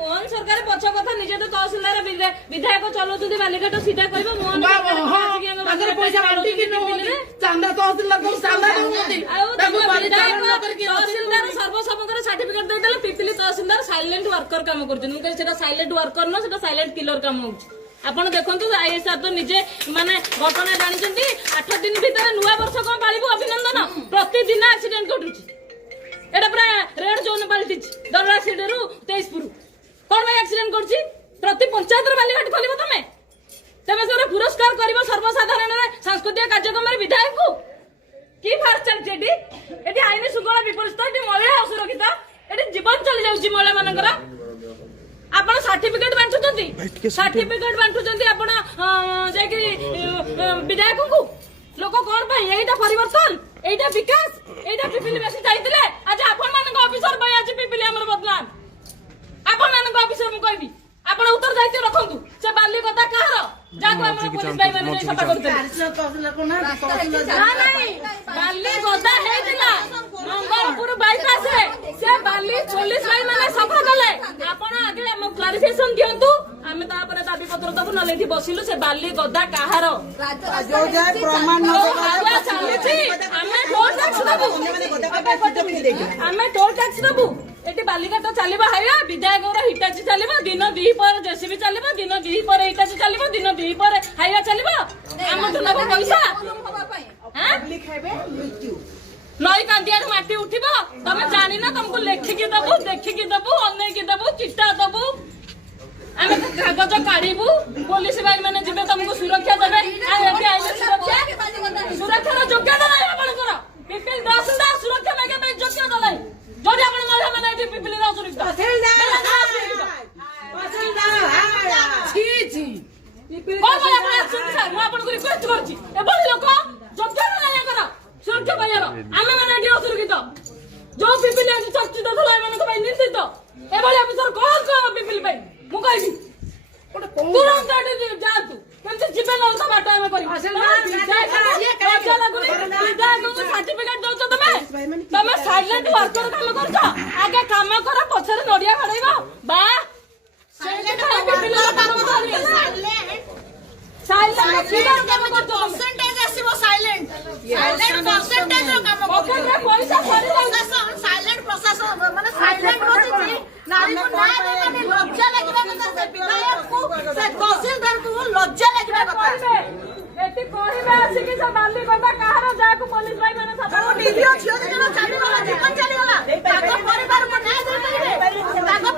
मोहन सरकार पछ कथा निजे तो तहसीलदार विधायक चलाउछथि बालिघाट सीधा कहबो मोहन पैसा बांटी कि चांदा तहसीलदार तहसीलदार सर्वसम्मत सर्टिफिकेट देदेले पिपिली तहसीलदार साइलेंट वर्कर काम कर साइलेंट वर्कर न सेटा साइलेंट किलर काम हो आपण देखंतु आईएसआर तो निजे माने घटना जानिछंती 8 दिन भीतर नुआ वर्ष कोन पालिबो अभिनंदन प्रतिदिन एक्सीडेंट घटुची एटा पूरा रेड जोन पालटिची दरला सिडरू तेजपुर कोन भाई एक्सीडेंट करछि प्रति पंचायत रे बालिघाट खोलिबो तमे सर पुरस्कार करिबो सर्वसाधारण रे सांस्कृतिक कार्यक्रम रे विधायक को की फार चलछि एटी आईन सुगला विपरीत एटी महिला असुरक्षित एटी जीवन चली जाउछि महिला मानकर आपण सर्टिफिकेट बांटुचंती सर्टिफिकेट बांटुचंती आपण जाके विधायक को लोक कोन भाई एटा परिवर्तन एटा विकास एटा पिपिली बेसी चाहतिले आज आपण मानक ऑफिसर भाई आज पिपिली हमर बदलान आपण मानक ऑफिसर मु कहबी आपण उत्तर दायित्व रखंतु से बाली कथा कहार जाको हमर पुलिस भाई माने सफा करते ना नहीं बाली गदा हेतिला मंगलपुर बाईपास रे से बाली पुलिस भाई माने सफा कले आपण आगे हम क्लैरिफिकेशन दियंतु हमें तापर दाबी पत्र तब न लेथि बसिलु से बाली गदा कहार जो जाय प्रमाण न चलछि हमें टोल टैक्स दबु हमें टोल टैक्स दबु एटी बालिघाट चलिबा हाइवा विधायक हिटाची चलिबा दिन 2 पर जेसीबी चलिबा दिन 2 पर हिटाची चलिबा दिन 2 पर हाइवा चलिबा हम तो नबो पैसा पब्लिक हेबे मृत्यु नई कांदिया माटी उठिबो तमे जानि ना तुमको लेखि के दबो देखि के दबो अनै के दबो चिट्टा दबो आमे कागज काढिबु पुलिस भाई माने जिबे तुमको सुरक्षा देबे आ एटी आइले सुरक्षा रो योग्यता नै आपनकर पिपिल तहसीलदार सुरक्षा मागे पे योग्यता नै जोडी आपण महिला माने एटी पिपिल रो सुरक्षा तहसीलदार छी छी कोन भाई आपण सुन सर मु आपण को रिक्वेस्ट करछि ए बडी लोक योग्यता नै कर सुरक्षा पाइयार आमे माने एटी असुरक्षित जो पिपिल चर्चित थला मानक भाई निश्चित ए बडी अफसर कॉल कर पिपिल भाई मु कहबी तुरंत एटी जातु केमते जिबे न तो बाटा में करी सर्टिफिकेट दो तमे साइलेंट वर्कर काम करछ आगे काम कर पछरे नडिया खड़ाइबो बा साइलेंट काम करी साइलेंट काम करछ परसेंटेज आसीबो साइलेंट परसेंटेज रो काम करछ पैसा खरी साइलेंट प्रशासन माने साइलेंट रोची नारी को न्याय माने लज्जा लागबा କଥା से विधायक को से तहसीलदार को लज्जा लागबा କଥା एती कहिबा आसी कि से बाली कहबा कहार जाको पुलिस भाई माने सब वीडियो छियो जे चली गला जीवन चली गला ताको परिवार को न्याय दे परिबे ताको